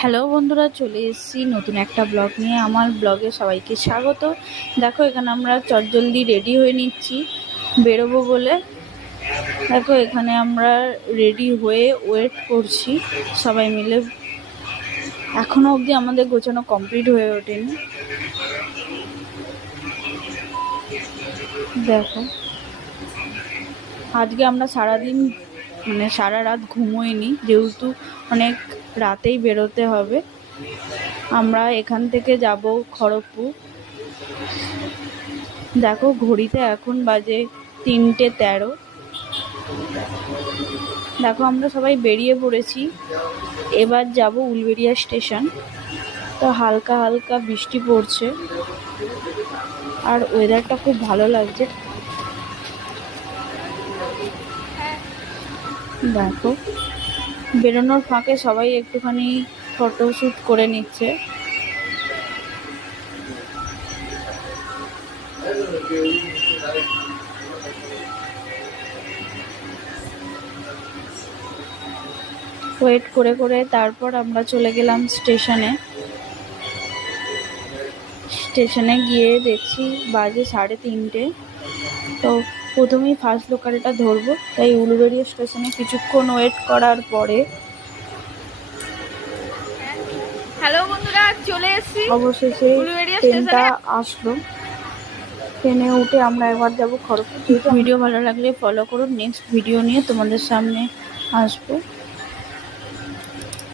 Hello বন্ধুরা, চলে এসেছি নতুন একটা ব্লগ নিয়ে। আমার ব্লগে সবাইকে স্বাগত। দেখো, এখানে আমরা চটজলদি রেডি হয়ে নিচ্ছি বেরোবো বলে। দেখো, এখানে আমরা রেডি হয়ে ওয়েট করছি সবাই মিলে। এখনো অবধি আমাদের গোছানো কমপ্লিট হয়ে ওঠেনি। দেখো, আজকে আমরা সারাদিন সারা রাত ঘুমোইনি, যেহেতু অনেক রাতেই বেরোতে হবে। আমরা এখান থেকে যাব খড়গপুর। দেখো, ঘড়িতে এখন বাজে 3:13। দেখো, আমরা সবাই বেরিয়ে পড়েছি। এবার যাব উলবেড়িয়া স্টেশন। তো হালকা হালকা বৃষ্টি পড়ছে আর ওয়েদারটা খুব ভালো লাগছে। দেখো, বেরোনোর ফাঁকে সবাই একটুখানি ফটোশ্যুট করে নিচ্ছে। ওয়েট করে করে তারপর আমরা চলে গেলাম স্টেশনে। স্টেশনে গিয়ে দেখছি বাজে 3:30। তো প্রথমেই ফার্স্ট লোকালটা ধরবো, তাই উলুবেড়িয়া স্টেশনে কিছুক্ষণ ওয়েট করার পরে হ্যালো বন্ধুরা, চলে এসেছি অবশেষে ট্রেনটা আসলো। ট্রেনে উঠে আমরা একবার যাবো খড়গপুর। ভিডিও ভালো লাগলে ফলো করুন, নেক্সট ভিডিও নিয়ে তোমাদের সামনে আসবো।